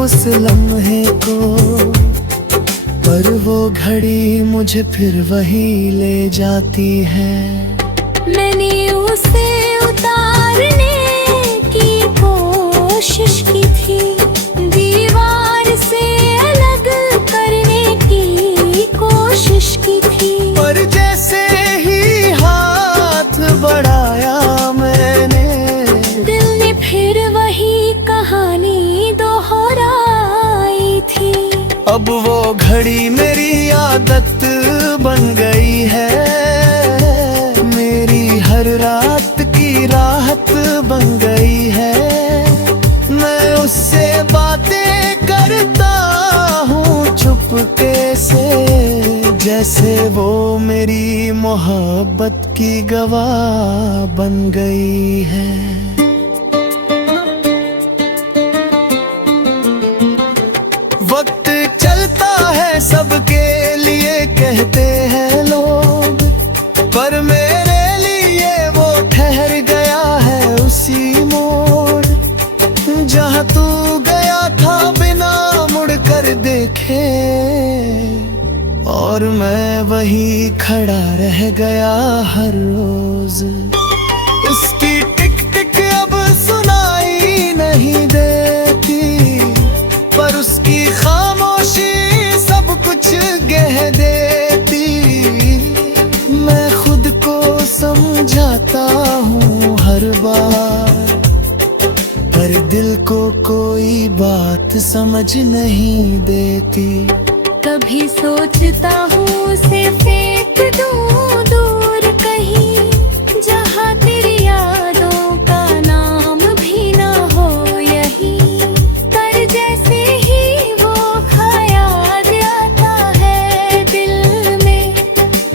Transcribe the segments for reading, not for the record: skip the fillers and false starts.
उस लम्हे को, पर वो घड़ी मुझे फिर वही ले जाती है। मैंने उसे उतारने की कोशिश की थी, दीवार से अलग करने की कोशिश की थी, पर जैसे ही हाथ बढ़ाया मैंने, दिल ने फिर वही कहानी दोहराई थी। अब वो घड़ी मेरी आदत बन गई है, मेरी हर रात की राहत बन गई है। मैं उससे बातें करता हूँ चुपके से, जैसे वो मेरी मोहब्बत की गवाह बन गई है। वक्त चलता है सबके लिए कहते हैं लोग, पर मेरे लिए वो ठहर गया है उसी मोड़, जहाँ तू गया था बिना मुड़ कर देखे, और मैं वही खड़ा रह गया हर रोज। उसकी टिक टिक अब सुनाई नहीं देती, पर उसकी खामोशी सब कुछ कह देती। मैं खुद को समझाता हूँ हर बार, पर दिल को कोई बात समझ नहीं देती। कभी सोचता हूँ उसे फेंक दूँ दूर कहीं, जहाँ तेरी यादों का नाम भी ना हो यही, पर जैसे ही वो ख्याल आता है दिल में,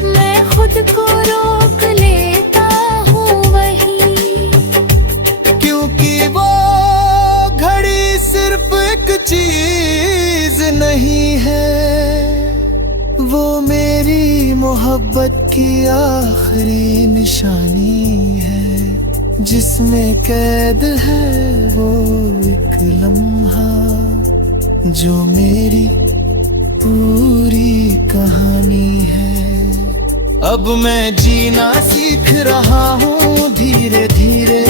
मैं खुद को रोक लेता हूँ वही। क्योंकि वो घड़ी सिर्फ एक चीज नहीं है, वो मेरी मोहब्बत की आखिरी निशानी है, जिसमें कैद है वो एक लम्हा, जो मेरी पूरी कहानी है। अब मैं जीना सीख रहा हूँ धीरे धीरे,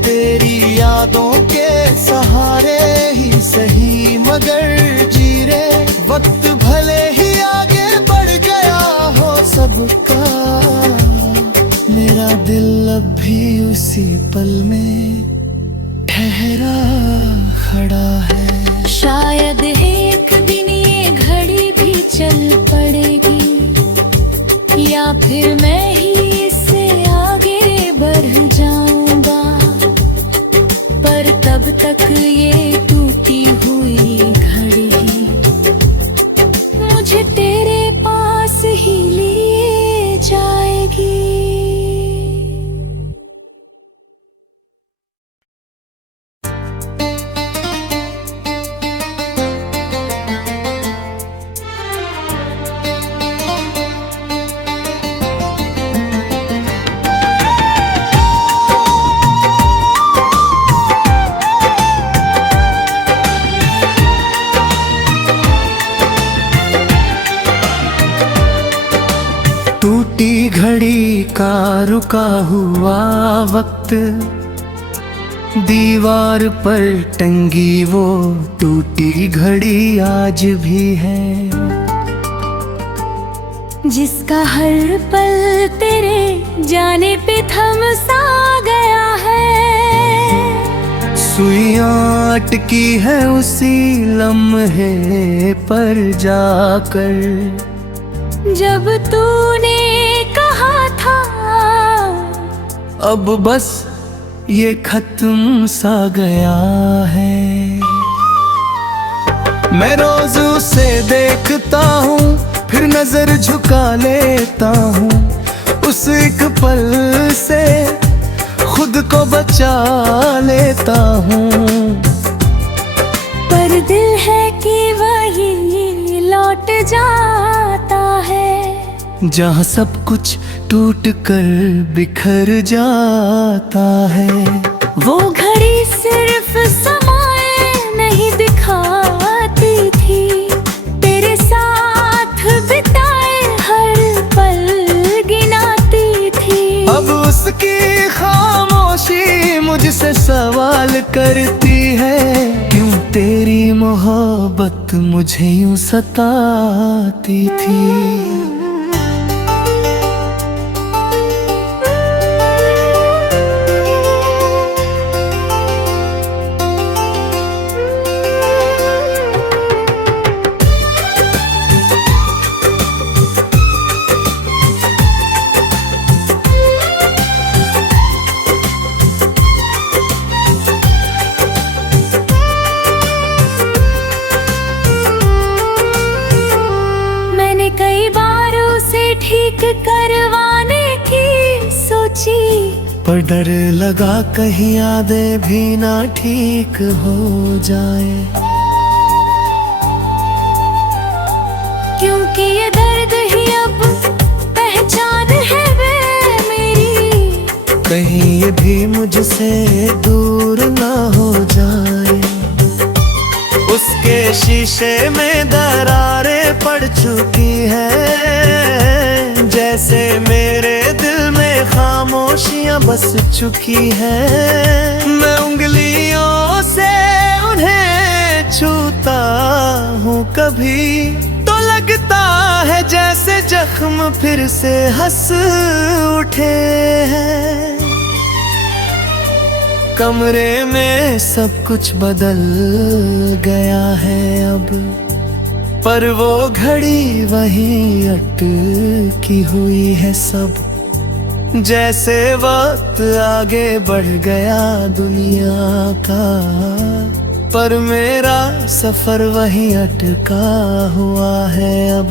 तेरी यादों के सहारे ही सही मगर जी रे। वक्त भले ही आगे बढ़ गया हो सबका, मेरा दिल अब भी उसी पल में ठहरा खड़ा है। शायद एक दिन ये घड़ी भी चल पड़ेगी, या फिर मैं ही इससे आगे बढ़ जाऊंगा, पर तब तक ये टूटी हुई घड़ी मुझे तेरे पास ही ले जाएगी। टूटी घड़ी का रुका हुआ वक्त, दीवार पर टंगी वो टूटी घड़ी आज भी है, जिसका हर पल तेरे जाने पे थम सा गया है। सुइयां अटकी है उसी लम्हे पर जाकर, जब तूने कहा था अब बस ये खत्म सा गया है। मैं रोज उसे देखता हूँ, फिर नजर झुका लेता हूँ, उस एक पल से खुद को बचा लेता हूँ। पर दिल है कि वही लौट जाता है, जहाँ सब कुछ टूट कर बिखर जाता है। वो घड़ी सिर्फ समय नहीं मोहब्बत मुझे यूं सताती थी। कई बार उसे ठीक करवाने की सोची, पर डर लगा कहीं यादें भी ना ठीक हो जाए। क्योंकि ये दर्द ही अब पहचान है वे मेरी, कहीं ये भी मुझसे दूर ना हो जाए। उसके शीशे में दरारें पड़ चुकी है, जैसे मेरे दिल में खामोशियां बस चुकी है। मैं उंगलियों से उन्हें छूता हूँ कभी तो लगता है जैसे जख्म फिर से हंस उठे हैं। कमरे में सब कुछ बदल गया है अब, पर वो घड़ी वहीं अटकी हुई है सब। जैसे वक्त आगे बढ़ गया दुनिया का, पर मेरा सफर वहीं अटका हुआ है अब।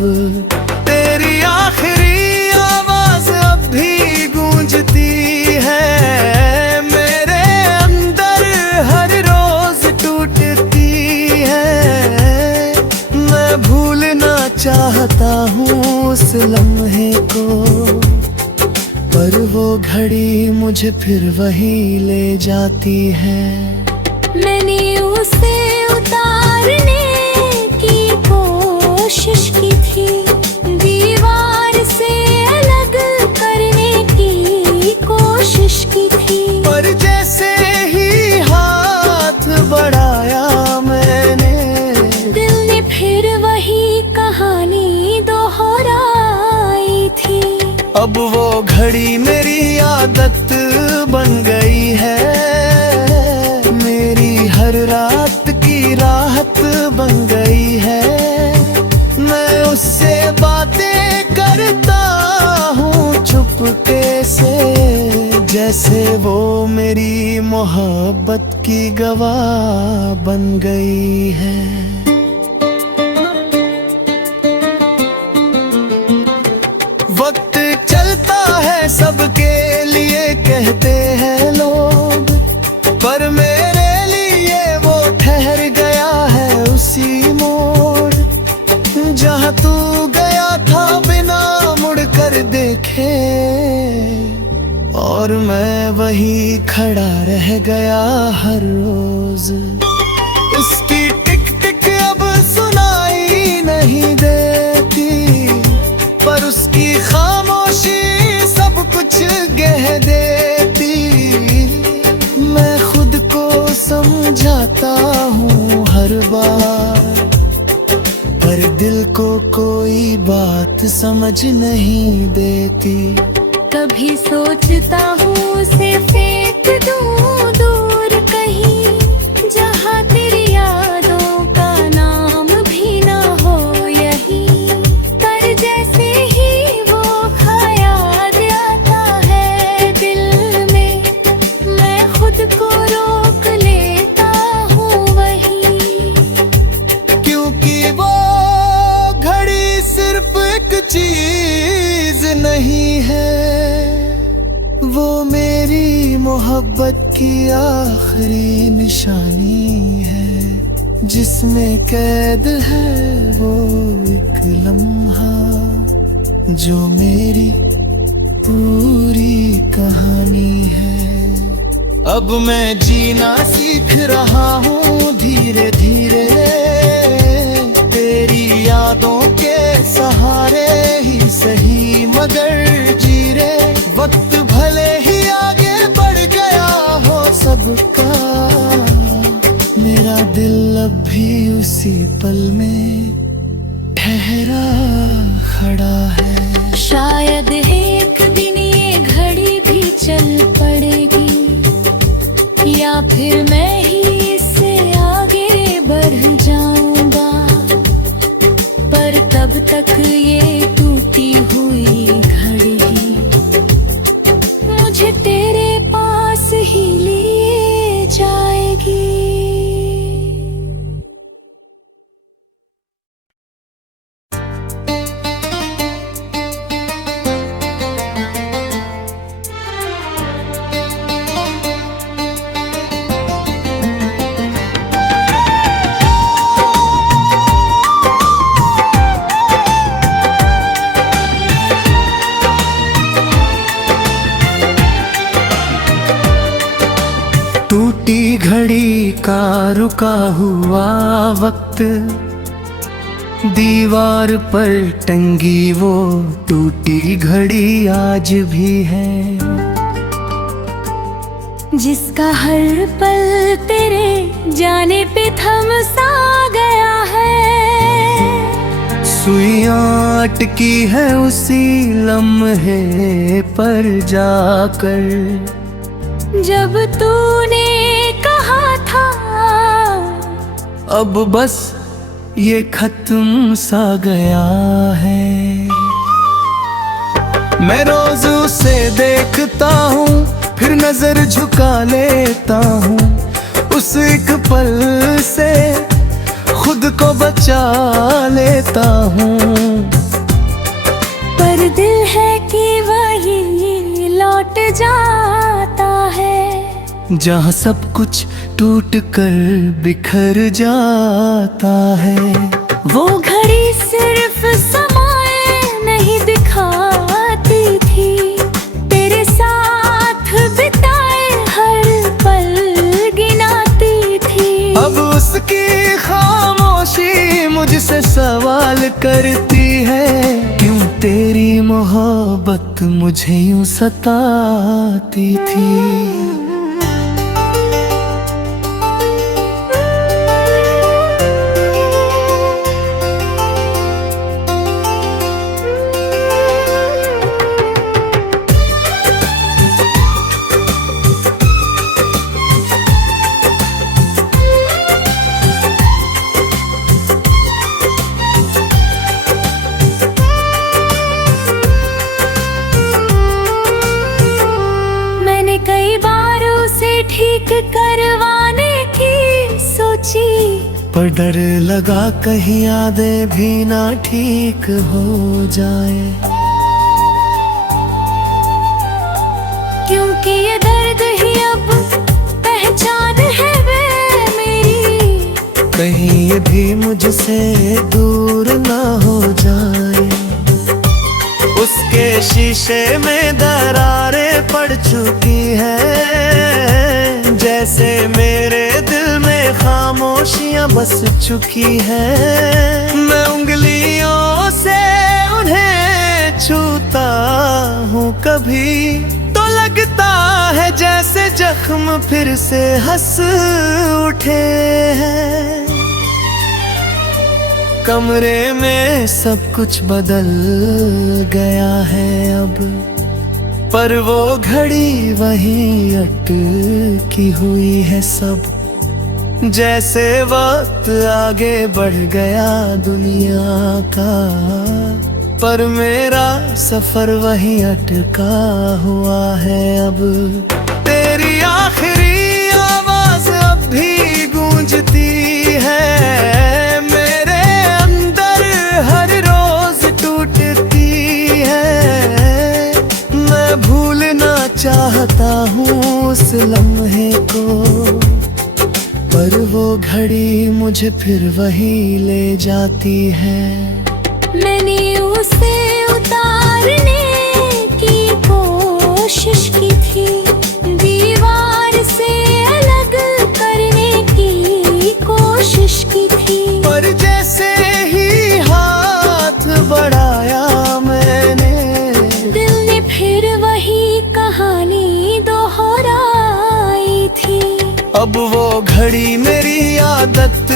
तेरी आखिरी आवाज अब भी गूंजती है मेरे अंदर, हर रोज टूटती है। मैं भूलना चाहता हूँ उस लम्हे को, पर वो घड़ी मुझे फिर वही ले जाती है। मैंने उसे उतारने की कोशिश की थी, दीवार से अलग करने की कोशिश की थी, पर जैसे ही हाथ बढ़ाया मैंने, दिल ने फिर वही कहानी दोहराई थी। अब वो घड़ी मेरी आदत बन गई है, मेरी हर रात की राहत बन गई है। मैं उससे बातें करता हूँ चुपके से, जैसे वो मेरी मोहब्बत की गवाह बन गई है। वक्त चलता है सबके लिए कहते हैं लोग, पर मेरे लिए वो ठहर गया है उसी मोड़। जहाँ तू गया था बिना मुड़ कर देखे, और मैं वही खड़ा रह गया हर रोज। उसकी टिक टिक अब सुनाई नहीं देती, पर उसकी खामोशी सब कुछ कह देती। मैं खुद को समझाता हूँ हर बार, पर दिल को कोई बात समझ नहीं देती। कभी सोचता हूँ उसे फेंक दूँ दूर कहीं, जहाँ तेरी यादों का नाम भी ना हो यही। पर जैसे ही वो ख्याल आता है दिल में, मैं खुद को रोक लेता हूँ वही। क्योंकि वो घड़ी सिर्फ एक चीज नहीं है, वो मेरी मोहब्बत की आखिरी निशानी है, जिसमें कैद है वो एक लम्हा, जो मेरी पूरी कहानी है। अब मैं जीना सीख रहा हूँ धीरे धीरे, तेरी यादों के सहारे ही सही मगर जी रे। वक्त भले ही आगे बढ़ गया हो सबका, मेरा दिल अब भी उसी पल में ठहरा खड़ा है। शायद एक दिन ये घड़ी भी चल पड़ेगी, या फिर मैं ही इससे आगे बढ़ जाऊंगा। पर तब तक ये टूटी हुई घड़ी मुझे तेरे पास ही ले जाएगी। टूटी घड़ी का रुका हुआ वक्त, दीवार पर टंगी वो टूटी घड़ी आज भी है, जिसका हर पल तेरे जाने पे थम सा गया है। सुइयां अटकी है उसी लम्हे पर जाकर, जब तूने कहा था अब बस ये खत्म सा गया है। मैं रोज उसे देखता हूँ, फिर नजर झुका लेता हूँ, उस एक पल से खुद को बचा लेता हूँ। पर दिल है कि वही लौट जाता है, जहाँ सब कुछ टूट कर बिखर जाता है। वो घड़ी सिर्फ समय नहीं दिखाती थी, तेरे साथ बिताए हर पल गिनाती थी। अब उसकी खामोशी मुझसे सवाल करती है, क्यों तेरी मोहब्बत मुझे यूं सताती थी। कई बार उसे ठीक करवाने की सोची, पर डर लगा कहीं यादें भी ना ठीक हो जाए, क्योंकि ये दर्द ही अब पहचान है वे मेरी। कहीं ये भी मुझसे दूर ना हो जाए। उसके शीशे में दरारें पड़ चुकी है, जैसे मेरे दिल में खामोशियां बस चुकी है। मैं उंगलियों से उन्हें छूता हूँ कभी, तो लगता है जैसे जख्म फिर से हंस उठे हैं। कमरे में सब कुछ बदल गया है अब, पर वो घड़ी वहीं अटकी हुई है सब। जैसे वक्त आगे बढ़ गया दुनिया का, पर मेरा सफर वहीं अटका हुआ है अब। तेरी आखिरी आवाज अब भी गूंजती है मेरे अंदर, हर रोज टूटती है। मैं भूलना चाहता हूँ उस लम्हे को, पर वो घड़ी मुझे फिर वही ले जाती है। मैंने उसे उतारने की कोशिश की थी, दीवार से अलग करने की कोशिश की थी, पर जैसे ही हाथ बढ़ाया मैंने, दिल ने फिर वही कहानी दोहराई थी। अब वो घड़ी मेरी याद आदत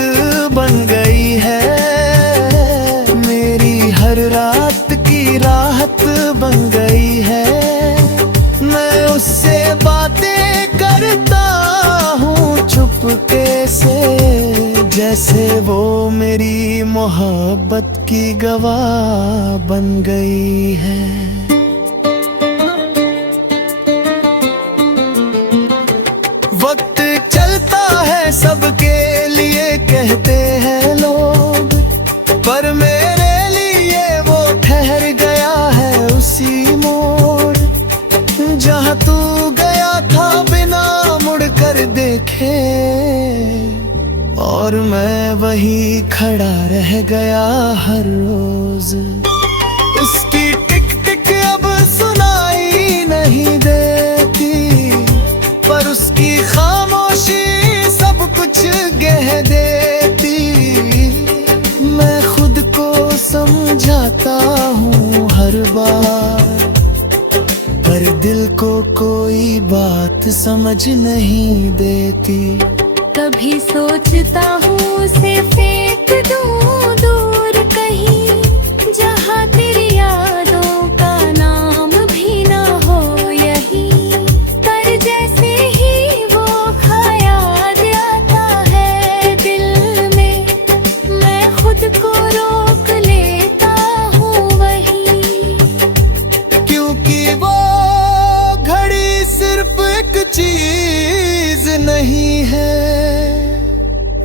बन गई है, मेरी हर रात की राहत बन गई है। मैं उससे बातें करता हूँ चुपके से, जैसे वो मेरी मोहब्बत की गवाह बन गई है। वक्त चलता है सबके लिए कहते हैं लोग, पर मेरे लिए वो ठहर गया है उसी मोड़ जहाँ तू गया था बिना मुड़कर देखे, और मैं वही खड़ा रह गया हर रोज। उसकी टिक टिक अब सुनाई नहीं देती, पर उसकी खामोशी सब कुछ कह देती। मैं खुद को समझाता हूँ हर बार, पर दिल को कोई बात समझ नहीं देती। कभी सोचता हूँ उसे फेंक दूँ दूर कहीं, जहाँ तेरी यादों का नाम भी ना हो यहीं। पर जैसे ही वो ख्याल आता है दिल में, मैं खुद को रोक लेता हूँ वहीं। क्योंकि वो घड़ी सिर्फ एक चीज नहीं है,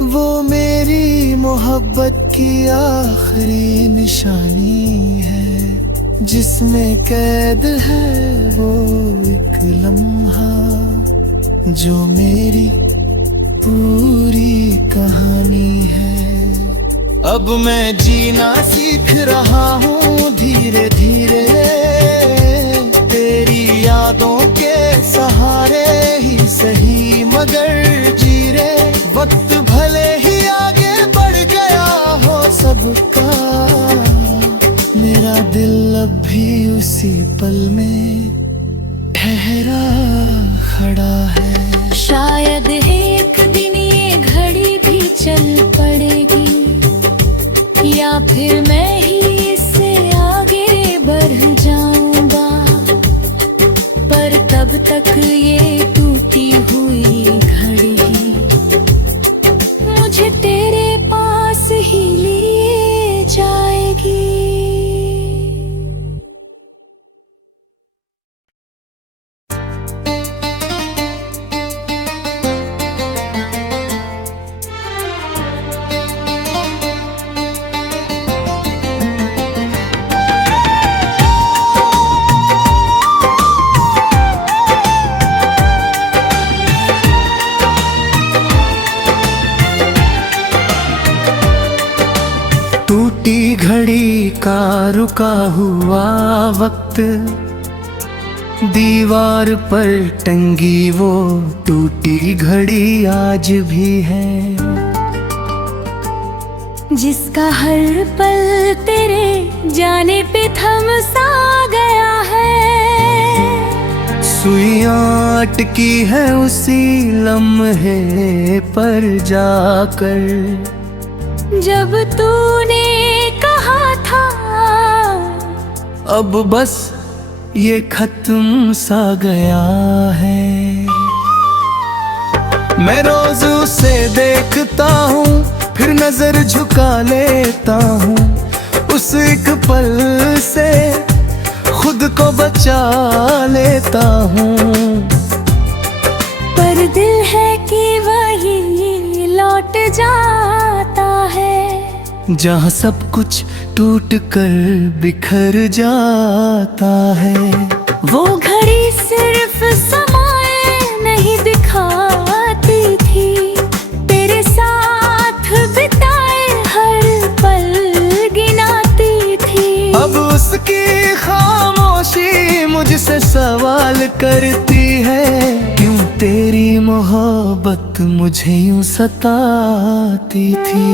वो मेरी मोहब्बत की आखिरी निशानी है, जिसमें कैद है वो एक लम्हा, जो मेरी पूरी कहानी है। अब मैं जीना सीख रहा हूँ धीरे धीरे, तेरी यादों के सहारे ही सही मगर जी रे। वक्त भले ही आगे बढ़ गया हो सबका, मेरा दिल अब भी उसी पल में ठहरा खड़ा है। शायद एक दिन ये घड़ी भी चल पड़ेगी, या फिर मैं ही इससे आगे बढ़ जाऊंगा। पर तब तक ये टूटी हुई घड़ी मुझे तेरे पास ही लिए जाएगी। टूटी घड़ी का रुका हुआ वक्त, दीवार पर टंगी वो टूटी घड़ी आज भी है, जिसका हर पल तेरे जाने पे थम सा गया है। सुइयां अटकी है उसी लम्हे पर जाकर, जब तूने कहा था अब बस ये खत्म सा गया है। मैं रोज उसे देखता हूँ फिर नजर झुका लेता हूँ, उस एक पल से खुद को बचा लेता हूँ। पर दिल है कि वही लौट जाता है, जहाँ सब कुछ टूट कर बिखर जाता है। वो घड़ी सिर्फ समय नहीं दिखाती थी, तेरे साथ बिताए हर पल गिनाती थी। अब उसकी खामोशी मुझसे सवाल करती है, क्यों तेरी मोहब्बत मुझे यूं सताती थी।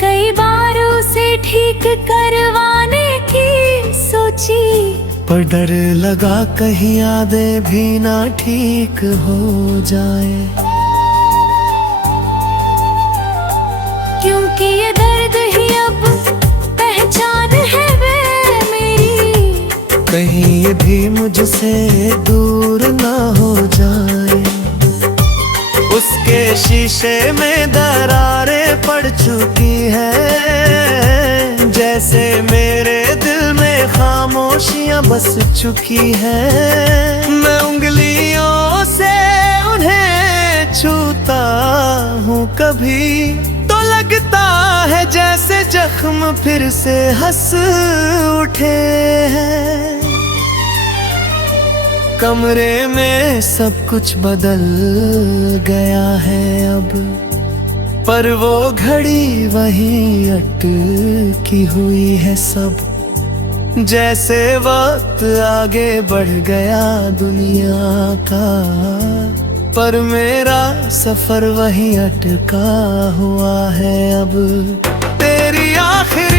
कई बार उसे ठीक करवाने की सोची, पर डर लगा कहीं यादें भी ना ठीक हो जाए। क्योंकि ये दर्द ही अब पहचान है वे मेरी, कहीं ये भी मुझसे दूर ना हो जाए। उसके शीशे में दरारें पड़ चुकी है, जैसे मेरे दिल में खामोशियां बस चुकी है। मैं उंगलियों से उन्हें छूता हूँ कभी, तो लगता है जैसे जख्म फिर से हंस उठे हैं। कमरे में सब कुछ बदल गया है अब, पर वो घड़ी वही अटकी हुई है सब। जैसे वक्त आगे बढ़ गया दुनिया का, पर मेरा सफर वही अटका हुआ है अब। तेरी आखिर